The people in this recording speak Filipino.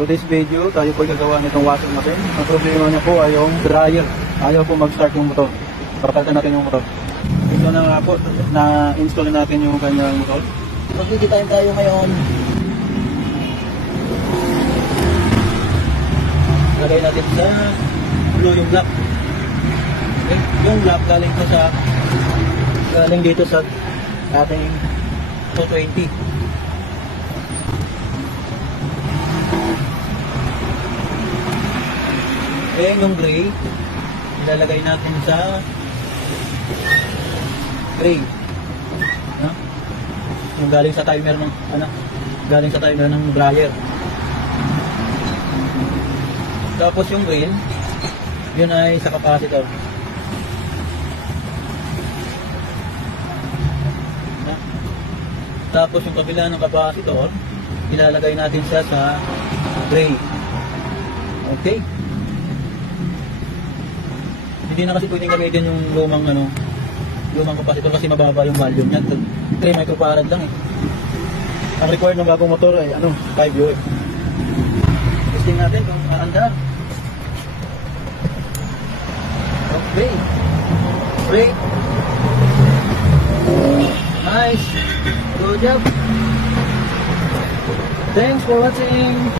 Today's video, tayo po gagawa nitong washing machine. Ang problema niya po ay yung dryer. Ayaw po mag-start yung motor. Patatay natin yung motor. Ito na nga po, na-install natin yung kanyang motor. Magkikitayin tayo ngayon. Lagay natin sa blue yung black. Okay? Yung black galing dito sa ating 220. And yung gray, ilalagay natin sa gray. No? Yung galing sa timer ng galing sa timer ng dryer. Tapos yung green, yun ay sa capacitor. No? Tapos yung kabila ng capacitor, ilalagay natin siya sa gray. Okay? Hindi na kasi pwedeng gamitin yung lumang capacitor kasi mababa yung volume niya. 3 microfarad lang eh. Ang required ng bagong motor ay 5 UF. Testing natin kung aandar. Okay. Great. Nice. Good job. Thanks for watching.